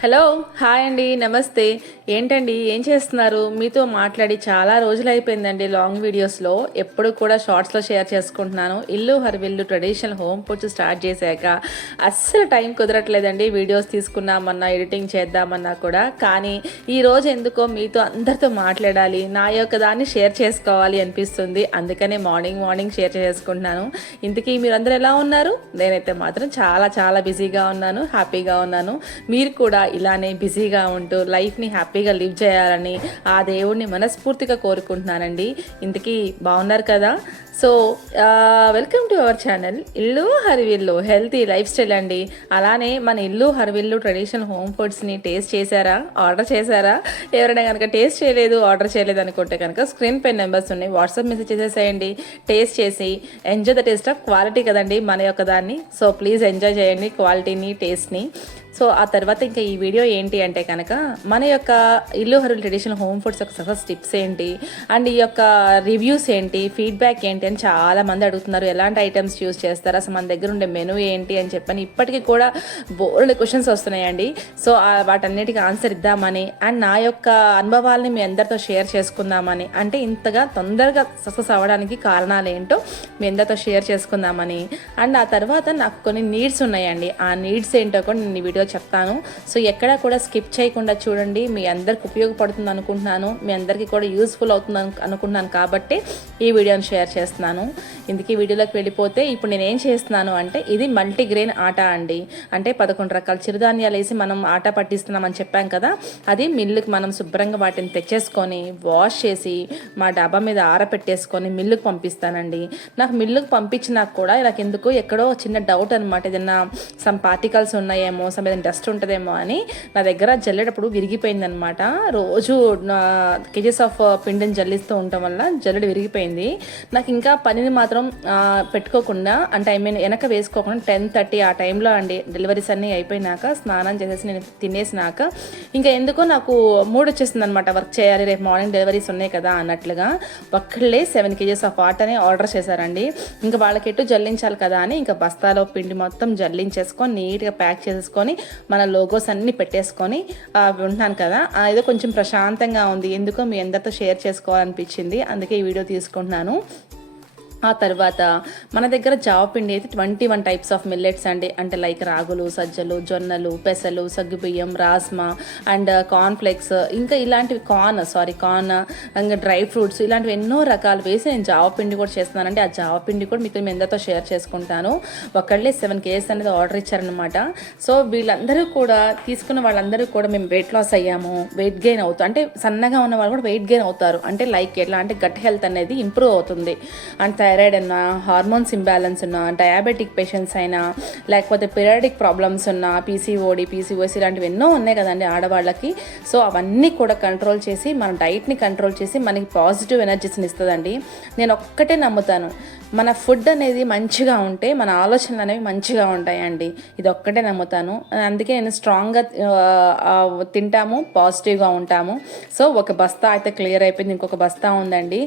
Hello hi అండి నమస్తే. ఏంటండి ఏం చేస్తున్నారు? మీతో మాట్లాడి చాలా రోజులు అయిపోయిందండి లాంగ్ వీడియోస్లో. ఎప్పుడు కూడా షార్ట్స్లో షేర్ చేసుకుంటున్నాను. ఇల్లు హర్విల్లు ట్రెడిషనల్ హోమ్ ఫుడ్స్ స్టార్ట్ చేశాక అస్సలు టైం కుదరట్లేదండి వీడియోస్ తీసుకున్నామన్నా ఎడిటింగ్ చేద్దామన్నా కూడా. కానీ ఈ రోజు ఎందుకో మీతో అందరితో మాట్లాడాలి. నా యొక్క దాన్ని షేర్ చేసుకోవాలి అనిపిస్తుంది. అందుకనే మార్నింగ్ మార్నింగ్ షేర్ చేసుకుంటున్నాను. ఇంతకీ మీరందరూ ఎలా ఉన్నారు? నేనైతే మాత్రం చాలా చాలా బిజీగా ఉన్నాను హ్యాపీగా ఉన్నాను. మీరు కూడా ఇలానే బిజీగా ఉంటూ లైఫ్ని హ్యాపీగా లివ్ చేయాలని ఆ దేవుడిని మనస్ఫూర్తిగా కోరుకుంటున్నానండి. ఇంతకీ బాగున్నారు కదా? So welcome to our channel Illu Harivillu healthy life style అండి. అలానే మన ఇల్లు హరివిల్లు ట్రెడిషనల్ హోమ్ ఫుడ్స్ని టేస్ట్ చేశారా? ఆర్డర్ చేశారా? ఎవరైనా కనుక టేస్ట్ చేయలేదు ఆర్డర్ చేయలేదు అనుకుంటే కనుక స్క్రీన్ పై నెంబర్స్ ఉన్నాయి వాట్సాప్ మెసేజ్ చేసేసేయండి. టేస్ట్ చేసి enjoy the taste of quality కదండి మన యొక్క దాన్ని. సో ప్లీజ్ ఎంజాయ్ చేయండి క్వాలిటీని టేస్ట్ని సో ఆ తర్వాత ఇంకా ఈ వీడియో ఏంటి అంటే కనుక మన యొక్క Illu Harivillu traditional home foods యొక్క సక్సెస్ టిప్స్ ఏంటి? అండ్ ఈ యొక్క రివ్యూస్ ఏంటి? ఫీడ్బ్యాక్ ఏంటి? అని చాలా మంది అడుగుతున్నారు. ఎలాంటి ఐటమ్స్ యూస్ చేస్తారు? అసలు మన దగ్గర ఉండే మెనూ ఏంటి? అని చెప్పని ఇప్పటికీ కూడా బోల్డ్ క్వశ్చన్స్ వస్తున్నాయండి. సో వాటన్నిటికీ ఆన్సర్ ఇద్దామని అండ్ నా యొక్క అనుభవాల్ని మీ అందరితో షేర్ చేసుకుందామని. అంటే ఇంతగా తొందరగా సక్సెస్ అవ్వడానికి కారణాలు ఏంటో మీ అందరితో షేర్ చేసుకుందామని. అండ్ ఆ తర్వాత నాకు కొన్ని నీడ్స్ ఉన్నాయండి. ఆ నీడ్స్ ఏంటో కూడా నేను ఈ వీడియో చెప్తాను. సో ఎక్కడా కూడా స్కిప్ చేయకుండా చూడండి. మీ అందరికి ఉపయోగపడుతుంది అనుకుంటున్నాను. మీ అందరికీ కూడా యూస్ఫుల్ అవుతుంది అనుకుంటున్నాను కాబట్టి ఈ వీడియోని షేర్ చేస్తున్నాను. ఇందుకే వీడియోలోకి వెళ్ళిపోతే ఇప్పుడు నేను ఏం చేస్తున్నాను అంటే ఇది మల్టీగ్రెయిన్ ఆట అండి. అంటే పదకొండు రకాల చిరుధాన్యాలు వేసి మనం ఆట పట్టిస్తున్నామని చెప్పాం కదా అది మిల్లుకి మనం శుభ్రంగా వాటిని తెచ్చేసుకొని వాష్ చేసి మా డాబా మీద ఆరపెట్టేసుకొని మిల్లుకి పంపిస్తానండి. నాకు మిల్లుకి పంపించినాక కూడా నాకు ఎందుకు ఎక్కడో చిన్న డౌట్ అనమాట ఏదైనా సమ్ పార్టికల్స్ ఉన్నాయేమో సమ్ దాని డస్ట్ ఉంటుందేమో అని నా దగ్గర జల్లెడప్పుడు విరిగిపోయిందనమాట రోజు కేజెస్ ఆఫ్ uh, పిండిని జల్లిస్తూ ఉండటం వల్ల జల్లెడ విరిగిపోయింది. నాకు ఇంకా పనిని మాత్రం పెట్టుకోకుండా అంటే ఐ మీన్ వెనక వేసుకోకుండా టెన్ థర్టీ ఆ టైంలో అండి డెలివరీస్ అన్నీ అయిపోయినాక స్నానం చేసేసి నేను తినేసినాక ఇంకా ఎందుకో నాకు మూడ్ వచ్చేసింది అనమాట వర్క్ చేయాలి రేపు మార్నింగ్ డెలివరీస్ ఉన్నాయి కదా అన్నట్లుగా. ఒక్కళ్ళే సెవెన్ కేజెస్ ఆఫ్ వాటర్ని ఆర్డర్ చేశారండి. ఇంకా వాళ్ళకి ఎటు జల్లించాలి కదా అని ఇంకా బస్తాలో పిండి మొత్తం జల్లించేసుకొని నీట్గా ప్యాక్ చేసేసుకొని మన లోగోస్ అన్ని పెట్టేసుకొని ఉంటాను కదా ఏదో కొంచెం ప్రశాంతంగా ఉంది ఎందుకో మీ అందరితో షేర్ చేసుకోవాలనిపించింది అందుకే ఈ వీడియో తీసుకుంటున్నాను. ఆ తర్వాత మన దగ్గర జావ పిండి అయితే twenty one types of millets అండి. అంటే లైక్ రాగులు సజ్జలు జొన్నలు పెసలు సగ్గుబియ్యం రాస్మా అండ్ కార్న్ఫ్లెక్స్ ఇంకా ఇలాంటివి కార్న్ సారీ కార్న్ ఇంకా డ్రై ఫ్రూట్స్ ఇలాంటివి ఎన్నో రకాలు వేసి నేను జావ పిండి కూడా చేస్తున్నానండి. ఆ జావ పిండి కూడా మీకు మీ అందరితో షేర్ చేసుకుంటాను. ఒకళ్ళే సెవెన్ కేజెస్ అనేది ఆర్డర్ ఇచ్చారనమాట సో వీళ్ళందరూ కూడా తీసుకున్న వాళ్ళందరూ కూడా మేము వెయిట్ లాస్ అయ్యాము. వెయిట్ గెయిన్ అవుతాం అంటే సన్నగా ఉన్న వాళ్ళు కూడా వెయిట్ గెయిన్ అవుతారు. అంటే లైక్ ఎట్లా అంటే గట్ హెల్త్ అనేది ఇంప్రూవ్ అవుతుంది. అండ్ థైరాయిడ్ అన్నా హార్మోన్స్ ఇంబ్యాలెన్స్ ఉన్నా డయాబెటిక్ పేషెంట్స్ అయినా లేకపోతే పిరియాడిక్ ప్రాబ్లమ్స్ ఉన్నా పీసీఓడి పీసీఓఎస్ ఇలాంటివి ఎన్నో ఉన్నాయి కదండి ఆడవాళ్ళకి. సో అవన్నీ కూడా కంట్రోల్ చేసి మన డైట్ని కంట్రోల్ చేసి మనకి పాజిటివ్ ఎనర్జీస్ని ఇస్తుందండి. నేను ఒక్కటే నమ్ముతాను. మన ఫుడ్ అనేది మంచిగా ఉంటే మన ఆలోచనలు అనేవి మంచిగా ఉంటాయండి. ఇది ఒక్కటే నమ్ముతాను. అందుకే నేను స్ట్రాంగ్గా తింటాము పాజిటివ్గా ఉంటాము. సో ఒక బస్తా అయితే క్లియర్ అయిపోయింది ఇంకొక బస్తా ఉందండి.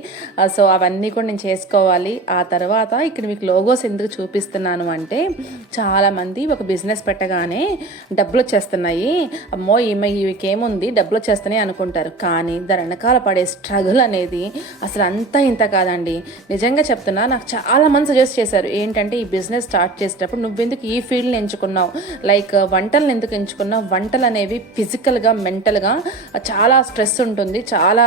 సో అవన్నీ కూడా నేను చేసుకోవాలి. ఆ తర్వాత ఇక్కడ మీకు లోగోస్ ఎందుకు చూపిస్తున్నాను అంటే చాలామంది ఒక బిజినెస్ పెట్టగానే డబ్బులు వచ్చేస్తున్నాయి. అమ్మో ఈమె ఇవికేముంది డబ్బులు వచ్చేస్తున్నాయి అనుకుంటారు. కానీ దాని వెనకాల పడే స్ట్రగుల్ అనేది అసలు అంతా ఇంత కాదండి. నిజంగా చెప్తున్నా నాకు చాలా మంది సజెస్ట్ చేశారు. ఏంటంటే ఈ బిజినెస్ స్టార్ట్ చేసేటప్పుడు నువ్వెందుకు ఈ ఫీల్డ్ని ఎంచుకున్నావు? లైక్ వంటలను ఎందుకు ఎంచుకున్నావు? వంటలు అనేవి ఫిజికల్గా మెంటల్గా చాలా స్ట్రెస్ ఉంటుంది చాలా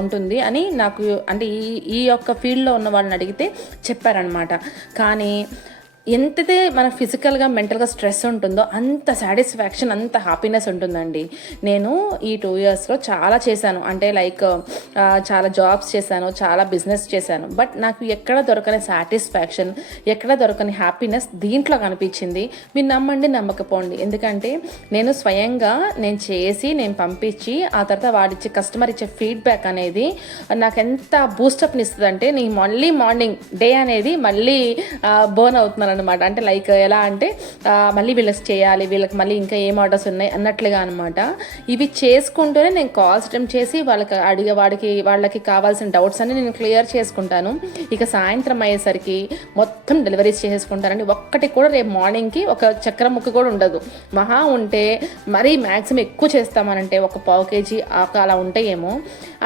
ఉంటుంది అని నాకు అంటే ఈ ఈ యొక్క ఫీల్డ్లో ఉన్న వాళ్ళని అడిగితే చెప్పారనమాట. కానీ ఎంతైతే మన ఫిజికల్గా మెంటల్గా స్ట్రెస్ ఉంటుందో అంత సాటిస్ఫాక్షన్ అంత హ్యాపీనెస్ ఉంటుందండి. నేను ఈ టూ ఇయర్స్లో చాలా చేశాను. అంటే లైక్ చాలా జాబ్స్ చేశాను చాలా బిజినెస్ చేశాను. బట్ నాకు ఎక్కడ దొరకని సాటిస్ఫాక్షన్ ఎక్కడ దొరకని హ్యాపీనెస్ దీంట్లో కనిపించింది. మీరు నమ్మండి నమ్మకపోండి. ఎందుకంటే నేను స్వయంగా నేను చేసి నేను పంపించి ఆ తర్వాత వాడిచ్చే కస్టమర్ ఇచ్చే ఫీడ్బ్యాక్ అనేది నాకు ఎంత బూస్టప్ని ఇస్తుంది అంటే నేను మళ్ళీ మార్నింగ్ డే అనేది మళ్ళీ బర్న్ అవుతున్నాను అనమాట అంటే లైక్ ఎలా అంటే మళ్ళీ వీళ్ళకి చేయాలి వీళ్ళకి మళ్ళీ ఇంకా ఏం ఆర్డర్స్ ఉన్నాయి అన్నట్లుగా అనమాట ఇవి చేసుకుంటూనే నేను కాల్స్ అటెంప్ట్ చేసి వాళ్ళకి అడిగే వాడికి వాళ్ళకి కావాల్సిన డౌట్స్ అన్ని నేను క్లియర్ చేసుకుంటాను. ఇక సాయంత్రం అయ్యేసరికి మొత్తం మొత్తం డెలివరీస్ చేసేసుకుంటారండి. ఒక్కటి కూడా రేపు మార్నింగ్కి ఒక చక్ర ముక్క కూడా ఉండదు. మహా ఉంటే మరీ మ్యాక్సిమం ఎక్కువ చేస్తామనంటే ఒక పావు కేజీ ఆక అలా ఉంటాయేమో.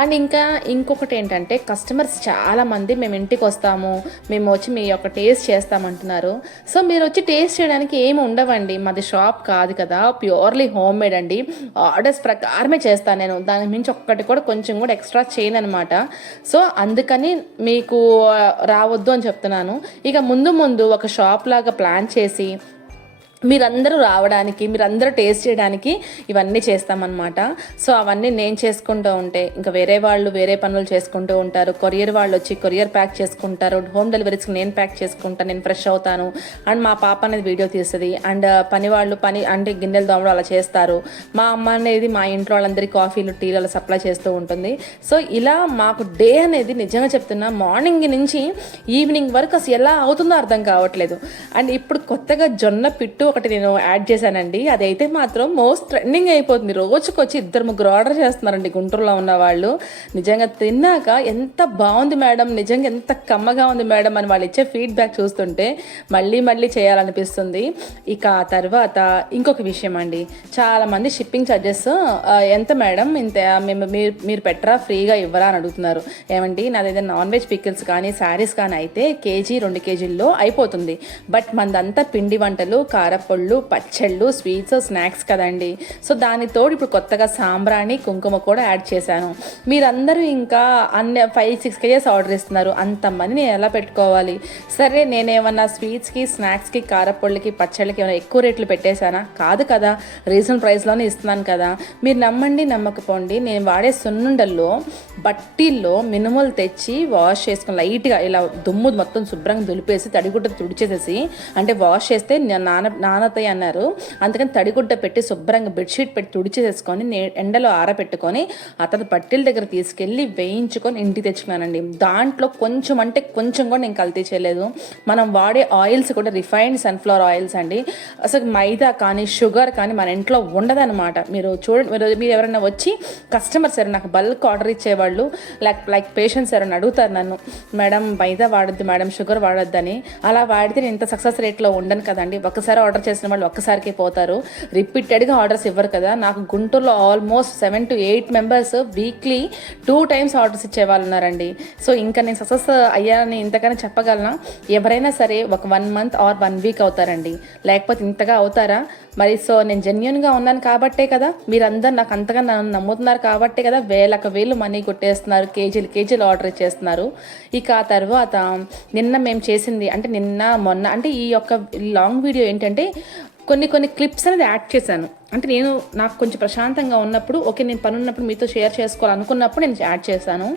అండ్ ఇంకా ఇంకొకటి ఏంటంటే కస్టమర్స్ చాలామంది మేము ఇంటికి వస్తాము మేము వచ్చి మీ యొక్క టేస్ట్ చేస్తామంటున్నారు. సో మీరు వచ్చి టేస్ట్ చేయడానికి ఏమి ఉండవండి. మాది షాప్ కాదు కదా. ప్యూర్లీ హోమ్ మేడ్ అండి. ఆర్డర్స్ ప్రకారమే చేస్తాను నేను. దాని మించి ఒక్కటి కూడా కొంచెం కూడా ఎక్స్ట్రా చేయను అనమాట సో అందుకని మీకు రావద్దు అని చెప్తున్నాను. ఇక ముందు ముందు ఒక షాప్ లాగా ప్లాన్ చేసి మీరందరూ రావడానికి మీరందరూ టేస్ట్ చేయడానికి ఇవన్నీ చేస్తామన్నమాట. సో అవన్నీ నేను చేసుకుంటూ ఉంటే ఇంకా వేరే వాళ్ళు వేరే పనులు చేసుకుంటూ ఉంటారు. కొరియర్ వాళ్ళు వచ్చి కొరియర్ ప్యాక్ చేసుకుంటారు. హోమ్ డెలివరీస్కి నేను ప్యాక్ చేసుకుంటాను నేను ఫ్రెష్ అవుతాను. అండ్ మా పాప అనేది వీడియో తీస్తుంది. అండ్ పని వాళ్ళు పని అంటే గిన్నెలు దోమలు అలా చేస్తారు. మా అమ్మ అనేది మా ఇంట్లో వాళ్ళందరికీ కాఫీలు టీలు అలా సప్లై చేస్తూ ఉంటుంది. సో ఇలా మాకు డే అనేది నిజంగా చెప్తున్నా మార్నింగ్ నుంచి ఈవినింగ్ వరకు అసలు ఎలా అవుతుందో అర్థం కావట్లేదు. అండ్ ఇప్పుడు కొత్తగా జొన్న పిట్టు ఒకటి నేను యాడ్ చేశానండి. అదైతే మాత్రం మోస్ట్ ట్రెండింగ్ అయిపోతుంది. రోజుకి వచ్చి ఇద్దరు ముగ్గురు ఆర్డర్ చేస్తున్నారండి గుంటూరులో ఉన్న వాళ్ళు. నిజంగా తిన్నాక ఎంత బాగుంది మేడం నిజంగా ఎంత కమ్మగా ఉంది మేడం అని వాళ్ళు ఇచ్చే ఫీడ్బ్యాక్ చూస్తుంటే మళ్ళీ మళ్ళీ చేయాలనిపిస్తుంది. ఇక ఆ తర్వాత ఇంకొక విషయం అండి చాలామంది షిప్పింగ్ ఛార్జెస్ ఎంత మేడం? ఇంత మేము మీరు మీరు పెట్టరా? ఫ్రీగా ఇవ్వరా అని అడుగుతున్నారు. ఏమండి? నాది ఏదైనా నాన్ వెజ్ పికిల్స్ కానీ శారీస్ కానీ అయితే కేజీ రెండు కేజీల్లో అయిపోతుంది. బట్ మనదంతా పిండి వంటలు కారం కారపళ్ళు పచ్చళ్ళు స్వీట్స్ స్నాక్స్ కదండి. సో దానితోడు ఇప్పుడు కొత్తగా సాంబ్రాణి కుంకుమ కూడా యాడ్ చేశాను. మీరందరూ ఇంకా అన్ని ఫైవ్ సిక్స్ కేజెస్ ఆర్డర్ ఇస్తున్నారు. అంతమంది నేను ఎలా పెట్టుకోవాలి? సరే నేనేమన్నా స్వీట్స్కి స్నాక్స్కి కారపళ్ళకి పచ్చళ్ళకి ఏమైనా ఎక్కువ రేట్లు పెట్టేశానా? కాదు కదా. రీజనల్ ప్రైస్లోనే ఇస్తున్నాను కదా. మీరు నమ్మండి నమ్మకపోండి. నేను వాడే సున్నుండల్లో బట్టీల్లో మినుములు తెచ్చి వాష్ చేసుకుని లైట్గా ఇలా దుమ్ము మొత్తం శుభ్రంగా దులిపేసి తడిగుడ్డ తుడిచేసేసి అంటే వాష్ చేస్తే నాన్న నానతాయి అన్నారు. అందుకని తడిగుడ్డ పెట్టి శుభ్రంగా బెడ్షీట్ పెట్టి తుడిచేసేసుకొని ఎండలో ఆరబెట్టుకొని అతను పట్టిల దగ్గర తీసుకెళ్ళి వేయించుకొని ఇంటికి తెచ్చుకున్నానండి. దాంట్లో కొంచెం అంటే కొంచెం కూడా నేను కల్తీ చేయలేదు. మనం వాడే ఆయిల్స్ కూడా రిఫైన్డ్ సన్ఫ్లవర్ ఆయిల్స్ అండి. అసలు మైదా కానీ షుగర్ కానీ మన ఇంట్లో ఉండదన్నమాట. మీరు చూడండి మీరు మీరు ఎవరైనా వచ్చి కస్టమర్స్ ఎవరు నాకు బల్క్ ఆర్డర్ ఇచ్చేవాళ్ళు లైక్ లైక్ పేషెంట్స్ ఎవరైనా అడుగుతారు నన్ను మేడం మైదా వాడద్దు మేడం షుగర్ వాడొద్దని. అలా వాడితే నేను ఇంత సక్సెస్ రేట్లో ఉండను కదండి. ఒకసారి ఆర్డర్ ఆర్డర్ చేసిన వాళ్ళు ఒక్కసారికే పోతారు. రిపీటెడ్గా ఆర్డర్స్ ఇవ్వరు కదా. నాకు గుంటూరులో almost seven to eight members weekly two times orders ఇచ్చే వాళ్ళు ఉన్నారండి. సో ఇంకా నేను సక్సెస్ అయ్యానని ఇంతకన్నా చెప్పగలనా? ఎవరైనా సరే ఒక one month or one week అవుతారండి. లేకపోతే ఇంతగా అవుతారా? మరి సో నేను జెన్యున్గా ఉన్నాను కాబట్టే కదా. మీరందరూ నాకు అంతగా నన్ను నమ్ముతున్నారు కాబట్టే కదా. వేలకు వేలు మనీ కొట్టేస్తున్నారు. కేజీలు కేజీలు ఆర్డర్ ఇచ్చేస్తున్నారు. ఇక ఆ తర్వాత నిన్న మేము చేసింది అంటే నిన్న మొన్న అంటే ఈ యొక్క లాంగ్ వీడియో ఏంటంటే కొన్ని కొన్ని క్లిప్స్ అనేది యాడ్ చేశాను. అంటే నేను నాకు కొంచెం ప్రశాంతంగా ఉన్నప్పుడు ఓకే నేను పని ఉన్నప్పుడు మీతో షేర్ చేసుకోవాలనుకున్నప్పుడు నేను యాడ్ చేశాను.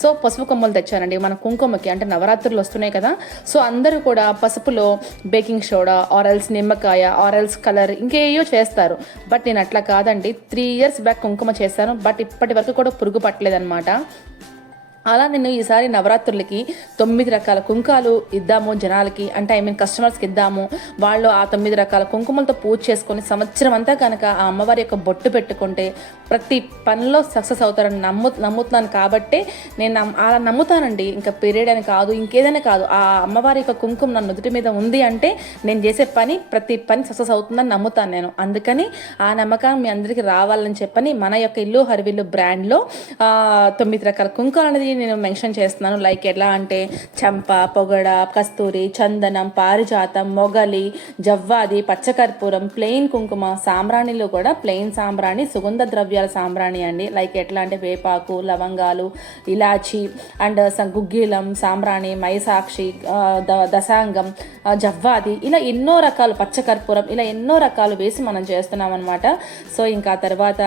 సో పసుపు కొమ్మలు తెచ్చానండి మన కుంకుమకి అంటే నవరాత్రులు వస్తున్నాయి కదా. సో అందరూ కూడా పసుపులో బేకింగ్ సోడా ఆరల్స్ నిమ్మకాయ ఆరల్స్ కలర్ ఇంకేయో చేస్తారు. బట్ నేను అట్లా కాదండి త్రీ ఇయర్స్ బ్యాక్ కుంకుమ చేశాను బట్ ఇప్పటి వరకు కూడా పురుగు పట్టలేదన్నమాట. అలా నేను ఈసారి నవరాత్రులకి తొమ్మిది రకాల కుంకాలు ఇద్దాము జనాలకి. అంటే ఐ మీన్ కస్టమర్స్కి ఇద్దాము. వాళ్ళు ఆ తొమ్మిది రకాల కుంకుమలతో పూజ చేసుకొని సంవత్సరం అంతా కనుక ఆ అమ్మవారి యొక్క బొట్టు పెట్టుకుంటే ప్రతి పనిలో సక్సెస్ అవుతారని నమ్ము నమ్ముతున్నాను కాబట్టే నేను అలా నమ్ముతానండి. ఇంకా పీరియడ్ అని కాదు ఇంకేదైనా కాదు. ఆ అమ్మవారి యొక్క కుంకుమ నా నుదుటి మీద ఉంది అంటే నేను చేసే పని ప్రతి పని సక్సెస్ అవుతుందని నమ్ముతాను నేను. అందుకని ఆ నమ్మకం మీ అందరికీ రావాలని చెప్పని మన యొక్క ఇల్లు హరివిల్లు బ్రాండ్లో తొమ్మిది రకాల కుంకుమ అనేది నేను మెన్షన్ చేస్తున్నాను లైక్ ఎలా అంటే చంప పొగడ కస్తూరి చందనం పారిజాతం మొగలి జవ్వాది పచ్చకర్పూరం ప్లెయిన్ కుంకుమ సాంబ్రాణిలో కూడా ప్లెయిన్ సాంబ్రాణి సుగంధ ద్రవ్యాల సాంబ్రాణి అండి. లైక్ ఎట్లా అంటే వేపాకు లవంగాలు ఇలాచి అండ్ uh, గుగ్గిలం సాంబ్రాణి మైసాక్షి uh, ద- దశాంగం uh, జవ్వాది ఇలా ఎన్నో రకాలు పచ్చకర్పూరం ఇలా ఎన్నో రకాలు వేసి మనం చేస్తున్నాం అనమాట సో ఇంకా తర్వాత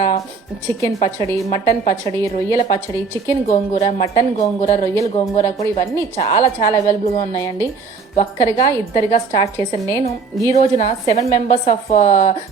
చికెన్ పచ్చడి మటన్ పచ్చడి రొయ్యల పచ్చడి చికెన్ గోంగూర మటన్ గోంగూర రొయ్యల గోంగూర కూడా ఇవన్నీ చాలా చాలా అవైలబుల్గా ఉన్నాయండి. ఒక్కరిగా ఇద్దరిగా స్టార్ట్ చేసిన నేను ఈ రోజున సెవెన్ మెంబర్స్ ఆఫ్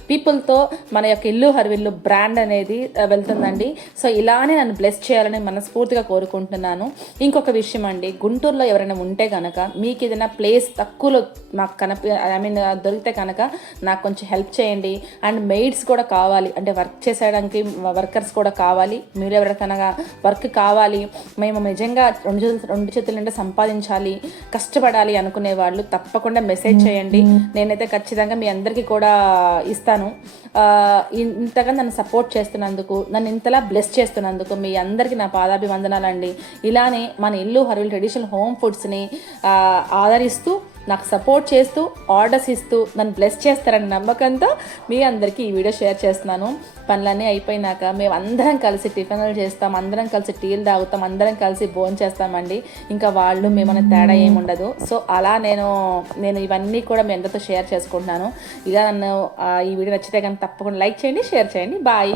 పీపుల్తో మన యొక్క ఇల్లు హరివిల్లు బ్రాండ్ అనేది uh, వెళ్తుందండి. సో ఇలానే నన్ను బ్లెస్ చేయాలని మనస్ఫూర్తిగా కోరుకుంటున్నాను. ఇంకొక విషయం అండి. గుంటూరులో ఎవరైనా ఉంటే కనుక మీకు ఏదైనా ప్లేస్ తక్కువలో నాకు కనప ఐ మీన్ దొరికితే కనుక నాకు కొంచెం హెల్ప్ చేయండి. అండ్ మెయిడ్స్ కూడా కావాలి. అంటే వర్క్ చేసేయడానికి వర్కర్స్ కూడా కావాలి. మీరు ఎవరికైనా వర్క్ కావాలి మేము మేము నిజంగా రెండు చేతులు రెండు చేతుల నిండా సంపాదించాలి కష్టపడాలి అనుకునే వాళ్ళు తప్పకుండా మెసేజ్ చేయండి. నేనైతే ఖచ్చితంగా మీ అందరికీ కూడా ఇస్తాను. ఇంతగా నన్ను సపోర్ట్ చేస్తున్నందుకు నన్ను ఇంతలా బ్లెస్ చేస్తున్నందుకు మీ అందరికీ నా పాదాభివందనాలండి. ఇలానే మన ఇల్లు హర్విల్ ట్రెడిషనల్ హోమ్ ఫుడ్స్ని ఆదరిస్తూ నాకు సపోర్ట్ చేస్తూ ఆర్డర్స్ ఇస్తూ నన్ను బ్లెస్ చేస్తారని నమ్మకంతో మీ అందరికీ ఈ వీడియో షేర్ చేస్తున్నాను. పనులన్నీ అయిపోయినాక మేము అందరం కలిసి టిఫిన్లు చేస్తాం అందరం కలిసి టీలు తాగుతాం అందరం కలిసి భోజనం చేస్తామండి. ఇంకా వాళ్ళు మేమన్న తేడా ఏమి ఉండదు. సో అలా నేను నేను ఇవన్నీ కూడా మీ అందరితో షేర్ చేసుకుంటున్నాను. ఇలా నన్ను ఆ, ఈ వీడియో నచ్చితే కానీ తప్పకుండా లైక్ చేయండి షేర్ చేయండి. బాయ్